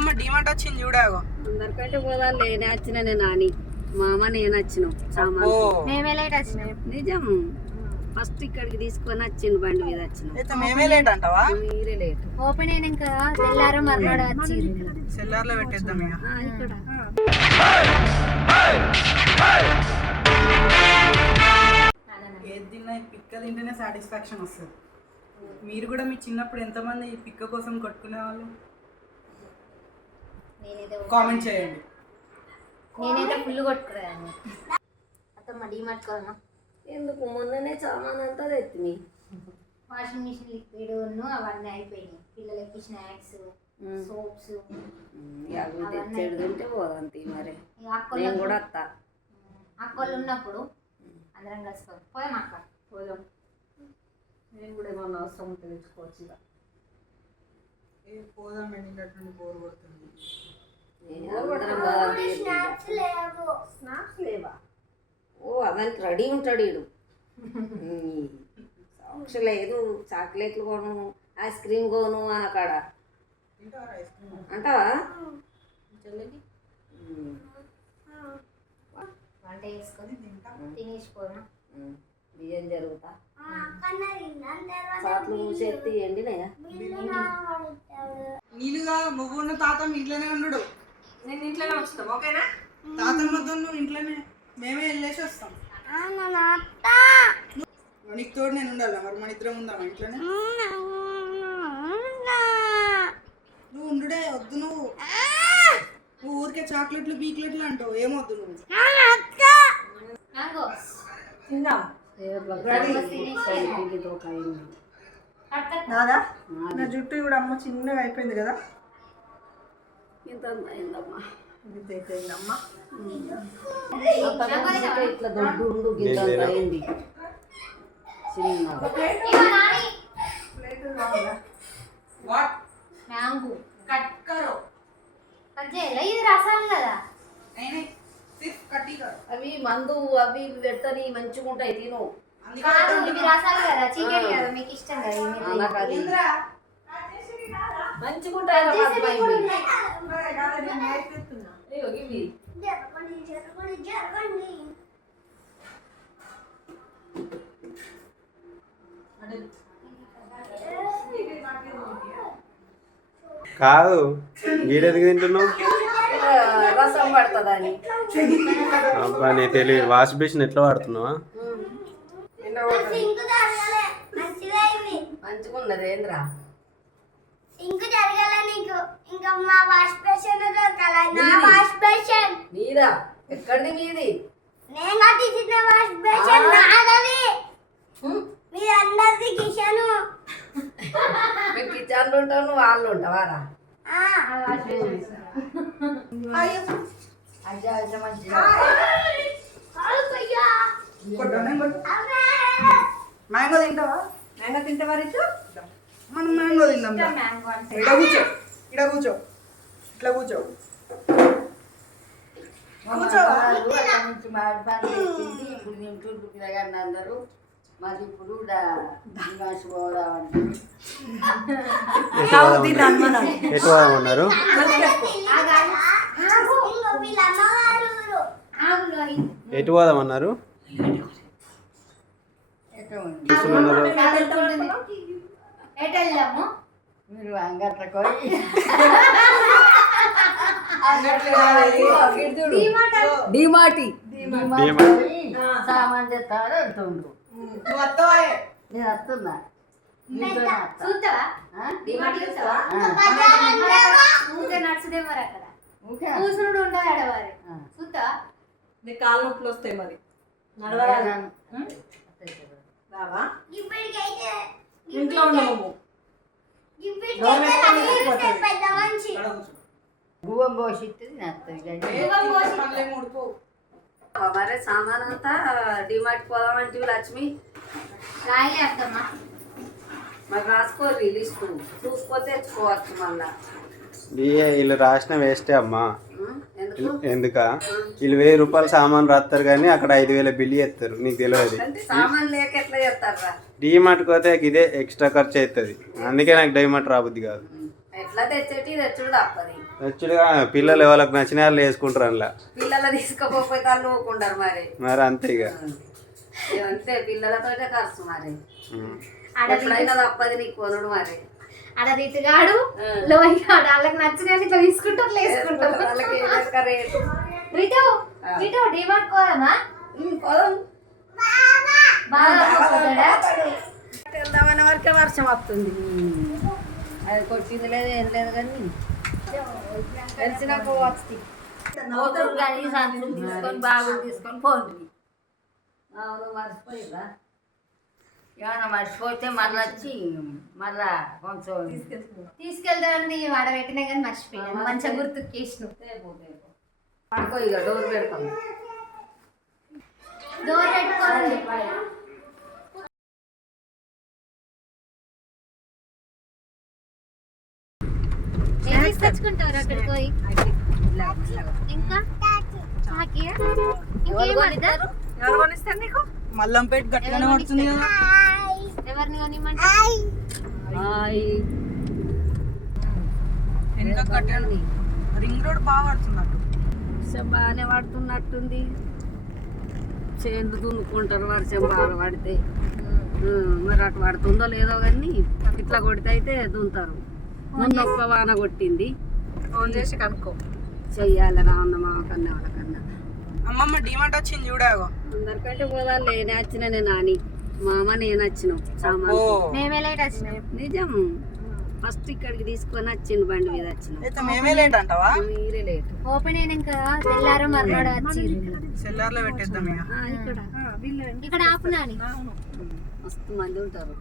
అమ్మ డిమార్ట్ వచ్చింది చూడాగో అందరికంటే పోదాం లేనే వచ్చిన నేను నాని. మా అమ్మ నేను వచ్చినాం సామాన్ మేమే లేట్ వచ్చినాం. నిజం. ఫస్ట్ ఇక్కడికి తీసుకొని వచ్చిండు బండి మీద వచ్చినాం. మేమే లేట్ అంటావా? మీరే లేట్. ఓపెన్ అయినాక తెల్లారు మర్నాడు వచ్చింది సెల్లార్లో పెట్టేద్దాం ఇక్కడ. ఏది తిన్నా పిక్క తింటేనే సాటిస్ఫాక్షన్ వస్తుంది. మీరు కూడా మీ చిన్నప్పుడు ఎంతమంది ఈ పిక్క కోసం కొట్టుకునే వాళ్ళు కామెంట్ చేయండి. నేనైతే ఫుల్ కొట్టుకురాను అత్తమ్మ డీమార్ట్ కోదమ్మా ఎందుకు? మొన్ననే సామాన్ అంతా తెత్తిమి. వాషింగ్ మిషన్ లిక్విడ్ అవన్నీ అయిపోయినాయి. పిల్లలకి స్నాక్స్ సోప్స్. అవి తెచ్చేది తింటే పోదాం తీ మరి నేను అక్కలు కూడా వస్తా అక్కలు ఉన్నప్పుడు అందరం కలుసుకోవాలి పోదాం. అక్క. పోదాం. నేను కూడా ఏమన్నా అవసరం ఉంటే తెచ్చుకోవచ్చు ఇక. ఏ పోదాం ఎండినట్టు బోర్ కొడుతుంది. స్నాక్స్ లేవా. ఓ అదానికి రెడీ ఉంటాడు వీడు సాక్షి లేదు చాక్లెట్లు కొను ఐస్ క్రీమ్ కొను అని అక్కడ తింటారా ఐస్ క్రీమ్ అంటావా వంట చేసుకొని తినేసిపోదాం ఉమ్, బియ్యం జరుగుతా. సాట్లు మూసేత్తి ఎండినాయా? నీళ్ళుగా నువ్వు ఉన్న తాత ఇంట్లోనే ఉన్నాడు నేను ఇంట్లోనే వస్తాం ఓకేనా? తాతమ్మతో నువ్వు ఇంట్లోనే మేమే వెళ్ళేసి వస్తాం. నీకు తోడు నేను ఉండాలి? మరి మన ఇద్దరం ఉందామా ఇంట్లోనే? నువ్వు ఉండుడే వద్దు నువ్వు. నువ్వు ఊరికే చాక్లెట్లు బీక్లెట్లు అంటావు ఏమొద్దు నువ్వు? తిందాం. నా జుట్టు కూడా అమ్మ చిన్నగా అయిపోయింది కదా. కట్ కదా. అవి మందు అవి పెడతాయి మంచిగా ఉంటాయి తిను. కదా చికెన్ కదా. మీకు ఇష్టం కదా మంచిగా ఉంటాయి ఇవి. ఉన్నాయి. కాదు గీడెందుకు తింటున్నావు? రసం అబ్బా నీ తెలియదు వాష్ బేసిన్ ఎట్లా వాడుతున్నావా? మంచిగా ఉన్నది ఏంద్రా? ఇంక జరగాల నీకు. ఇంకా మా వాష్ బేసిన్ దొరకాల. నా వాష్ బేసిన్ మీదా ఎక్కడిది మీది నేను కట్టించిన వాష్ బేసిన్ నాదది? మీ అందరిది కిషను మీ కిచెన్లో ఉంటావు నువ్వు వాళ్ళు ఉంటావా రా? ఆ, అజ్జా అజ్జా మంచిగా. చాలు భయ్యా. కొట్టాను కొట్టు అమ్మే. మ్యాంగో తింటావా? మ్యాంగో తింటే మరి మనం మ్యాంగో తిందాం అంటే. ఇడ కూర్చో ఇడ కూర్చో. ఇట్లా కూర్చో. ఇప్పుడు పిల్లగాడిని అందరూ ఎటు పోదామన్నారు ఎటు ఎక్కడ ఎటు వెళ్దాము మీరు అంగట్లకు డిమాటి సామాన్ నువ్వు వస్తావా? నేను వస్తున్నా. ఊరికే నడుచుదే మరి అక్కడ. ఊకే కూసునుడు ఉండదు ఆడవారి. ఆ. చూస్తావా? నీ కాళ్ళు నొప్పులు వస్తాయి మరి. రావా? ఇప్పటికైతే ఇంట్లో ఉండవు. గువ్వం మరి సామాన్ అంతా డిమార్ట్ పోదామంటే లక్ష్మి. రాయలే అత్తమ్మ. మరి రాసుకోరు లిస్టు చూసుకొని తెచ్చుకోవచ్చు మళ్ళా. వీళ్ళు రాసిన వేస్టే అమ్మా? ఎందుకు? ఎందుక? వీళ్ళు వెయ్యి రూపాయలు సామాన్ రాస్తారు కానీ అక్కడ ఐదు వేల బిల్లు ఎత్తారు. నీకు తెలియదు అంటే సామాన్ లేక ఎట్లా చేస్తారా డీమార్ట్కి పోతే ఇదే ఎక్స్ట్రా ఖర్చు అవుతుంది అందుకే నాకు డైమార్ట్ రాబుద్ది కాదు. ఎట్లా తెచ్చేటి? తెచ్చుడు తప్పది. పిల్లలు ఎవరికి నచ్చిన వాళ్ళు వేసుకుంటారు అందులో. పిల్లలు తీసుకోకపోతే వాళ్ళు ఊకుంటారు మరి. మరి అంతే ఇక. అంతే పిల్లలతోటే ఖర్చు మరి. ఉమ్. ఎప్పుడైనా తప్పది నీకు కొనుడు మరి. ఆడ రీతిగాడు లోహిగాడు వాళ్ళకి నచ్చిన ఇట్లా తీసుకుంటారు వేసుకుంటారు వాళ్ళకి రేటు పోదాం. వెళ్దామన్న వరకే వర్షం వస్తుంది. అది కొట్టింది లేదు ఏం లేదు కానీ తెలిసినప్పుడు వస్తుంది. పోతారు కానీ సంచులు తీసుకొని బాగులు తీసుకొని పోండి. అవును మర్చిపోయిరా ఏమన్నా మర్చిపోతే మళ్ళీ వచ్చి మళ్ళా కొంచెం తీసుకెళ్తామని ఆడ పెట్టినా కానీ మర్చిపోయాను. మంచిగా గుర్తుకు చేసిన పడుకో ఇక డోర్ పెడతాం డోర్ పెట్టుకోండి ఏం తీసుకొచ్చుకుంటారు అక్కడికి పోయి? ఇంకా? చాకియా? ఇంకేం వద్దా? ఎవరు కొనిస్తారు నీకు? మల్లంపేట గట్టిగానే పడుతుంది కదా. ఎవరిని వెనక రింగ్ రోడ్ బాగా పడుతున్నట్టు. బాగానే పడుతున్నట్టుంది. చేనులు దున్నుకుంటారు వర్షం బాగా పడితే మరి అటు పడుతుందో లేదో కానీ ఇట్లా కొడితే అయితే దున్నుతారు మొన్న ఒక్క వాన కొట్టింది. ఫోన్ చేసి కనుక్కో. చెయ్యాలి రావన్న మా కన్నా వాళ్ళకన్నా అమ్మమ్మ డిమార్ట్ వచ్చింది చూడాగో అందరికంటే పోదాలు నేనే వచ్చిన నేను నాని. మా అమ్మ నేను వచ్చిన. సామాన్ నిజం. ఫస్ట్ ఇక్కడికి తీసుకొని వచ్చిండు బండి మీద వచ్చిన. మేమే లేట్ అంటావా? మీరే లేట్. ఓపెన్ అయినాక తెల్లారు మర్నాడు వచ్చి సెల్లార్లో పెట్టేద్దాం ఇక. ఇక్కడ. ఇక్కడ ఆపునాని మస్తు మంది ఉంటారు.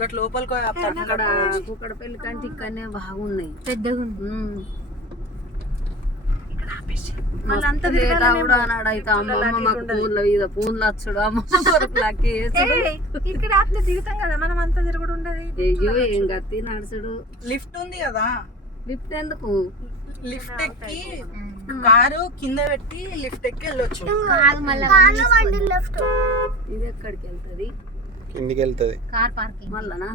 గట్ లోపలికి. అక్కడ కుక్కడ పెళ్ళి కంటే ఇక్కడనే బాగున్నాయి. పెద్దగా ఇక్కడ అట్లా దిగుతాం కదా మనం అంతా తిరుగుడు ఉండదు. నడుచుడు. లిఫ్ట్ ఉంది కదా. లిఫ్ట్ ఎందుకు? లిఫ్ట్ ఎక్కి కారు కింద పెట్టి లిఫ్ట్ ఎక్కి వెళ్ళొచ్చు. కాదు మళ్ళీ ఇది ఎక్కడికి వెళ్తుంది? కిందికి వెళ్తుంది. Car parking. మళ్ళనా.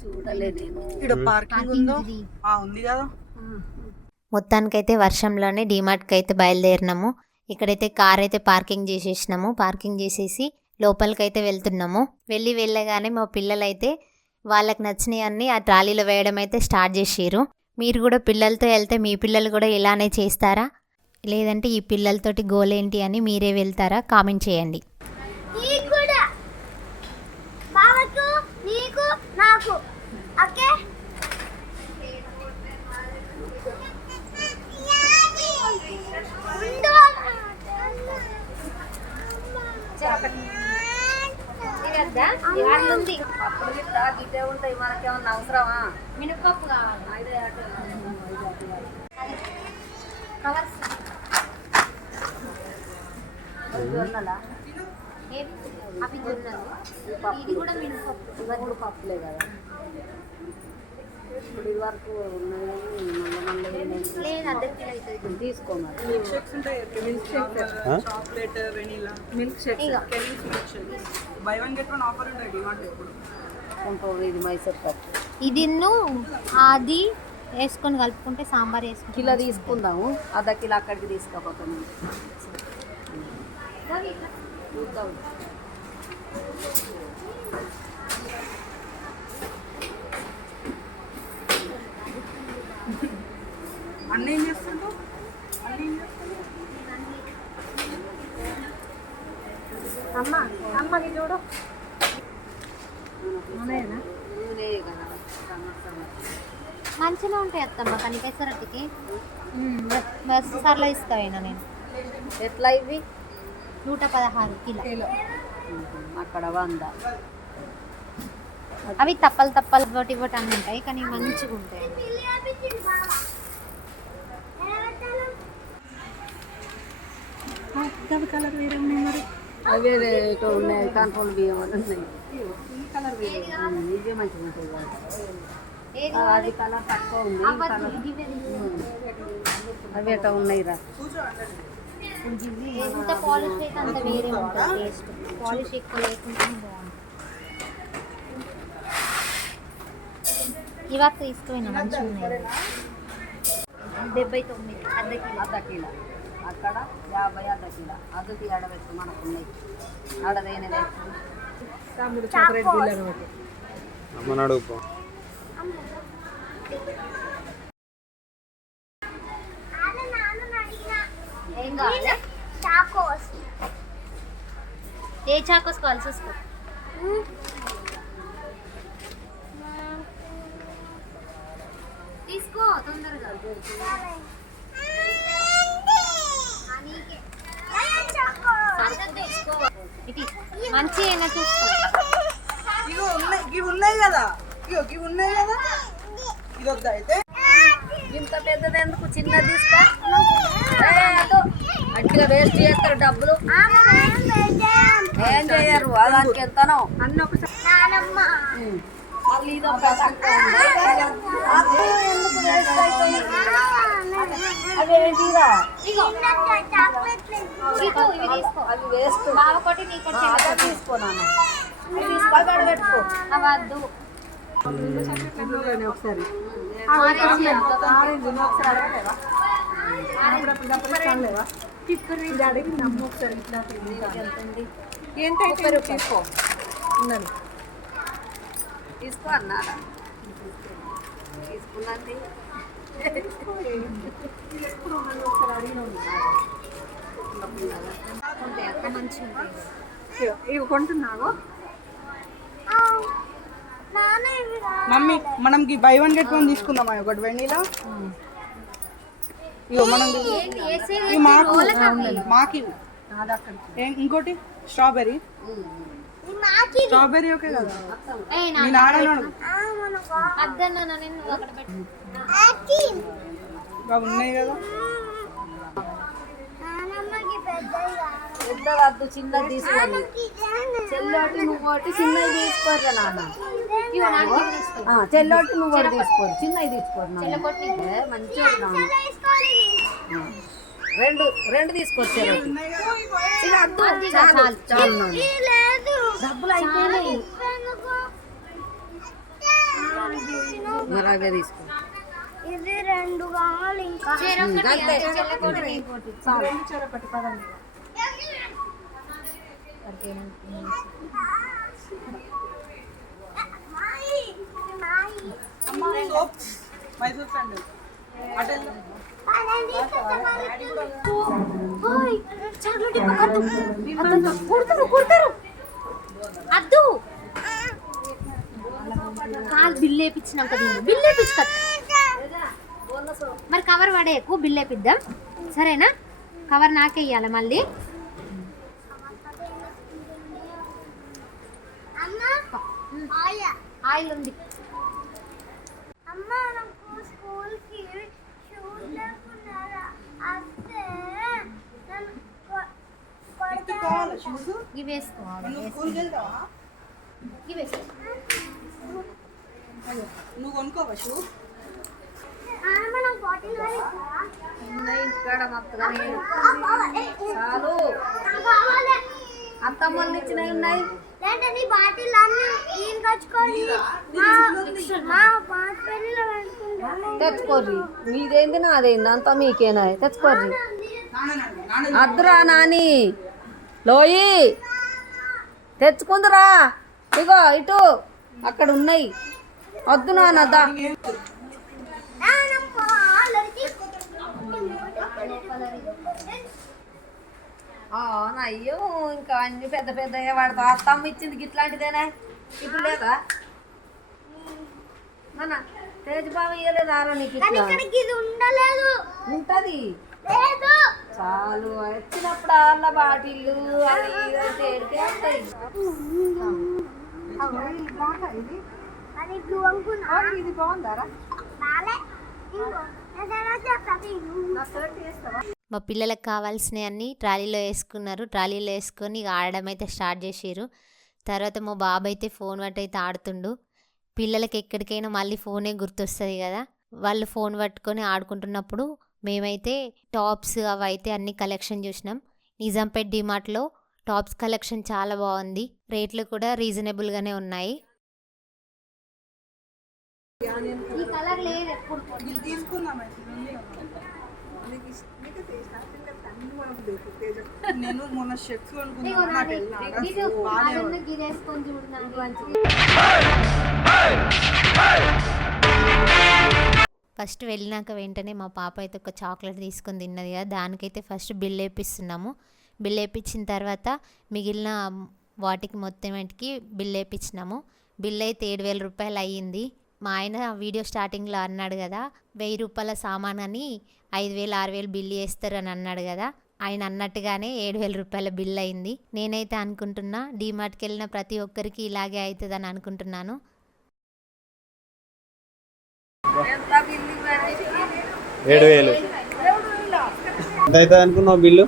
చూడలే నేను ఇక్కడ పార్కింగ్ ఉందో? ఆ ఉంది కదా. మొత్తానికైతే వర్షంలోనే డీమార్ట్కి అయితే బయలుదేరినాము. ఇక్కడైతే కార్ అయితే పార్కింగ్ చేసేసినాము. పార్కింగ్ చేసేసి లోపలికైతే వెళ్తున్నాము. వెళ్ళి వెళ్ళగానే మా పిల్లలైతే వాళ్ళకి నచ్చినవన్నీ ఆ ట్రాలీలో వేయడం అయితే స్టార్ట్ చేసిర్రు. మీరు కూడా పిల్లలతో వెళ్తే మీ పిల్లలు కూడా ఇలానే చేస్తారా? లేదంటే ఈ పిల్లలతోటి గోల్ ఏంటి అని మీరే వెళ్తారా? కామెంట్ చేయండి నీకు కూడా బావకు నీకు. ఓకే? గిట్టే ఉంటాయి మనకేమన్నా అవసరమా? మినపప్పు కావాలి. అటు. కవర్స్. ఏది? అవి జొన్నలు ఇది కూడా మినపప్పు. ఇవన్నీ. పప్పులే కదా. ఇప్పుడు ఇది వరకు ఉన్నది కానీ మళ్ళీ మళ్ళీ లేదు అర్ధ కిలో అవుతుంది తీసుకోమని మిల్క్ షేక్స్ ఉంటాయి milk shake chocolate vanilla. Milk shake ఇగో. Caries milk shake buy one get one offer ఉంటాయి డిమాండ్ ఇప్పుడు కొంత ఇది మైసూర్ పప్పు ఇది అది వేసుకొని కలుపుకుంటే సాంబార్ వేసుకుంటే కిలో తీసుకుందాము. అర్ధ కిలో అక్కడికి తీసుకోపోతాను. చూద్దాం. అన్నీ ఏం చేస్తుంటావు? అన్నీ ఏం చేస్తుంటావు? అమ్మ అమ్మకి చూడు. నూనె కదా టమాటా. మంచిగా ఉంటాయి అత్తమ్మ కానీ పెసరట్టుకి బస్ సార్లు ఇస్తావేనా నేను? ఎట్లా ఇవి? నూట పదహారు కిలో. అక్కడ వంద. అవి తప్పలు తప్పలు ఒకటి ఒకటి అన్నీ ఉంటాయి కానీ మంచిగా ఉంటాయి. అవి ఉన్నాయి. కంట్రోల్ బియ్యం అని ఉన్నాయి. కలర్ మంచిగా అది కలర్ తక్కువ ఉంది. అవి ఎట్లా ఉన్నాయి రా. ఎంత పాలిష్ అయితే అంత వేరే ఉంటుంది టేస్ట్ పాలిష్ ఎక్కువ లేకుండా బాగుంటుంది ఇవాళ తీసుకుపోయినా మంచిగా ఉన్నాయి డెబ్బై తొమ్మిది అర్ధ కిలో అర్ధ కిలో అక్కడ యాభై అర్ధ కిలో అదుకి ఎడవెత్తు మనకు ఉన్నాయి అడదైన తమ్ముడు చాక్లెట్ బిల్ అనమాట అమ్మ ఏ చాకోస్ కావాలి చూసుకో తీసుకో. తొందరగా మంచి ఇవి ఉన్నాయి కదా. ఇగో ఇవి ఉన్నాయి కదా. ఇది వద్దా అయితే. ఇంత పెద్దది ఎందుకు? చిన్నది తీసుకో. మంచిగా వేస్ట్ చేస్తారు డబ్బులు. ఏం చేయరు దానికి ఎంతనో. అన్ని ఒకసారి నానమ్మ. మళ్ళీ అవి వేస్ట్. తీసుకోనాను వద్దు ఒకసారి. ఒకసారి అడిగి నమ్ము ఒకసారి. ఇట్లా ఎంత అయితే తీసుకో. ఉన్నది. తీసుకో అన్నారా? ఇవి కొంటున్నావు? ఇవి మమ్మీ మనం బై వన్ గెట్ వన్ తీసుకుందామా? ఒకటి వెన్నీలా? ఇగో మనం ఇవి మాకు. మాకు ఇవి. ఇంకోటి? స్ట్రాబెర్రీ? స్ట్రాబెర్రీ ఓకే కదా. మీ ఉన్నాయి కదా. పెద్ద వద్దు చిన్నది తీసుకోండి. చెల్లోటి నువ్వు ఒకటి చిన్నది తీసుకోరు నాన్న. చెల్లోటి నువ్వు ఒకటి తీసుకోరు చిన్నది తీసుకోరు నాన్న. చెల్లకొట్టి ఏ, మంచిగా. రెండు రెండు లేదు. డబ్బులు అయిపోయినాయి. ఎందుకు? మరి అవే తీసుకో. ఇది రెండు కావాలి ఇంకా. మైసూర్ శాండల్ అటెల్ కొడతారు కొడతారు అద్దు కాలు బిల్లు వేపించినాక బిల్లు వేపించుక మరి కవర్ పడేయకు బిల్లు వేపిద్దాం. సరేనా? కవర్ నాకే ఇవ్వాలి మళ్ళీ. ఆయిల్ ఉంది. అమ్మ నాకు స్కూల్కి షూస్ లేకున్నారా అస్తే నన్ను కొ- కొడతారు. కావాలా షూస్ ఇవి వేసుకోవాలి వేసుకో నువ్వు కొనుక్కోవా షూ? ఇక్కడ. చాలు. అత్తమ్మలు ఇచ్చినవి ఉన్నాయి లేదంటే బాటిల్ అన్ని తెచ్చుకోర్రి. మీదేంది నాదేంది అంతా మీకేనా తెచ్చుకోర్రి. అద్దురా నాని. లోయి. తెచ్చుకుందురా. ఇగో ఇటు. అక్కడ ఉన్నాయి. వద్దు ఆల్రెడీ అయ్యో ఇంకా అన్ని పెద్ద పెద్ద వాడతా అత్తమ్మ ఇచ్చింది ఇట్లాంటిదేనా ఇప్పుడు లేదా? మన తేజ్ బాబు ఇయ్యలేదు ఆరో నీకు ఉంటది. చాలు వచ్చినప్పుడు వాళ్ళ బాటిల్లు ఏడికే వస్తాయి ఇది. బాగుందారా మా పిల్లలకు కావాల్సినవన్నీ ట్రాలీలో వేసుకున్నారు. ట్రాలీలో వేసుకొని ఇక ఆడడం అయితే స్టార్ట్ చేసిర్రు. తర్వాత మా బాబు అయితే ఫోన్ పట్టి అయితే ఆడుతుండు. పిల్లలకి ఎక్కడికైనా మళ్ళీ ఫోనే గుర్తొస్తుంది కదా. వాళ్ళు ఫోన్ పట్టుకొని ఆడుకుంటున్నప్పుడు మేమైతే టాప్స్ అవి అయితే అన్ని కలెక్షన్ చూసినాం. నిజాంపేట్ డిమార్ట్లో టాప్స్ కలెక్షన్ చాలా బాగుంది. రేట్లు కూడా రీజనబుల్గానే ఉన్నాయి. ఈ కలర్ లేదు ఎప్పుడు. ఇది తీసుకుందాం ఇది ఉంది కదా. నేను మొన్న షర్ట్స్ ఇదిగో కొనుక్కున్నాను ఫస్ట్ వెళ్ళినాక వెంటనే మా పాప అయితే ఒక చాక్లెట్ తీసుకొని తిన్నది కదా దానికైతే ఫస్ట్ బిల్ వేపిస్తున్నాము. బిల్ వేపించిన తర్వాత మిగిలిన వాటికి మొత్తం వాటికి బిల్ వేపించినాము బిల్ అయితే ఏడు వేల రూపాయలు అయ్యింది. మా ఆయన వీడియో స్టార్టింగ్లో అన్నాడు కదా వెయ్యి రూపాయల సామాన్ అని ఐదు వేలు ఆరు వేలు బిల్ చేస్తారు అని అన్నాడు కదా ఆయన అన్నట్టుగానే ఏడు వేల రూపాయల బిల్ అయింది నేనైతే అనుకుంటున్నా డీమార్ట్కి వెళ్ళిన ప్రతి ఒక్కరికి ఇలాగే అవుతుందని అనుకుంటున్నాను ఎంత బిల్లు మరి ఏడు వేలు. ఎంత అవుతుంది అనుకున్నావు బిల్లు?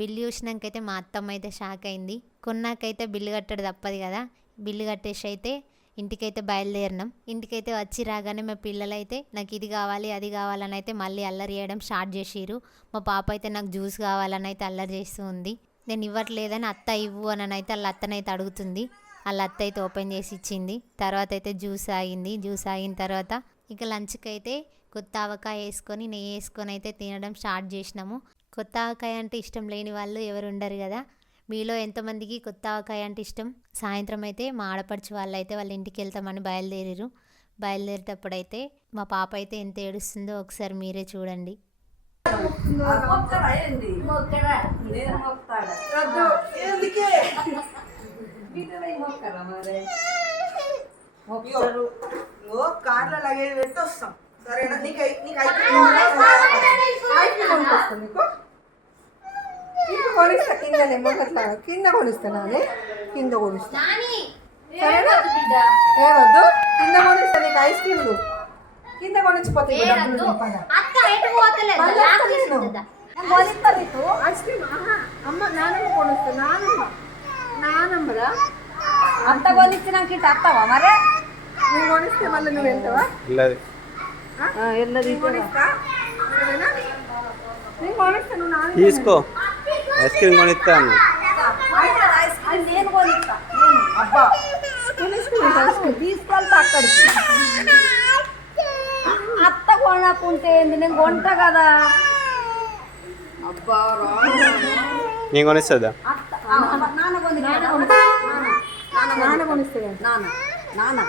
బిల్లు చూసినాకైతే మా అత్తమ్మ అయితే షాక్ అయింది. కొన్నాకైతే బిల్లు కట్టడు తప్పదు కదా. బిల్లు కట్టేసి అయితే ఇంటికైతే బయలుదేరినాం. ఇంటికైతే వచ్చి రాగానే మా పిల్లలు అయితే నాకు ఇది కావాలి అది కావాలని అయితే మళ్ళీ అల్లరి చేయడం స్టార్ట్ చేసిర్రు. మా పాప అయితే నాకు జ్యూస్ కావాలని అయితే అల్లరి చేస్తూ ఉంది. నేను ఇవ్వట్లేదని అత్త ఇవ్వు అని అయితే వాళ్ళ అత్తనైతే అడుగుతుంది. వాళ్ళ అత్త అయితే ఓపెన్ చేసి ఇచ్చింది. తర్వాత అయితే జ్యూస్ ఆగింది. జ్యూస్ ఆగిన తర్వాత ఇక లంచ్కి అయితే కొత్త ఆవకాయ వేసుకొని నెయ్యి వేసుకొని అయితే తినడం స్టార్ట్ చేసినాము. కొత్త ఆవకాయ అంటే ఇష్టం లేని వాళ్ళు ఎవరు ఉండరు కదా. మీలో ఎంతమందికి కొత్త ఆవకాయ అంటే ఇష్టం? సాయంత్రం అయితే మా ఆడపడుచు వాళ్ళు అయితే వాళ్ళ ఇంటికి వెళ్తామని బయలుదేరిరు బయలుదేరేటప్పుడు అయితే మా పాప అయితే ఎంత ఏడుస్తుందో ఒకసారి మీరే చూడండి. ఎందుకే బిడ్డలై మొక్కరా మరి మొక్కరు నువ్వు కార్లో పెట్టి వస్తాం సరేనా నీకు నీకు ఐదు నీకు నీకు కొనిస్తా కిందనే మొదట్లా కింద కొనిస్తాను కింద కొనిస్తా సరేనా ఏ వద్దు కింద కొనిస్తా నీకు ఐస్ క్రీమ్లు కింద కొనిచ్చిపోతాయి కొనిస్తా నీకు ఐస్ క్రీమ్ అమ్మ నానమ్మ కొనిస్తా నానమ్మ నానమ్మరా అత్త కొనిచ్చినాక ఇటు అత్తవా మరే నేను కొనిస్తే మళ్ళీ నువ్వు వెళ్తావా? వెళ్ళదు. ఎల్లది నేను కొనిస్తా. సరేనా? నేను కొనిస్తా నువ్వు నాన్న తీసుకో. ఐస్ క్రీమ్ కొనిస్తాను ఐస్ క్రీమ్ నేను కొనిస్తా. నేను. అబ్బా. తీసుకెళ్తా అక్కడికి. అత్త కొనకుంటే ఏంది? నేను కొంట కదా. అబ్బా రా నేను కొనిస్తుందా? నాన్న కొని నాన్న నాన్న కొనిస్తాడు. నాన్న. నాన్న.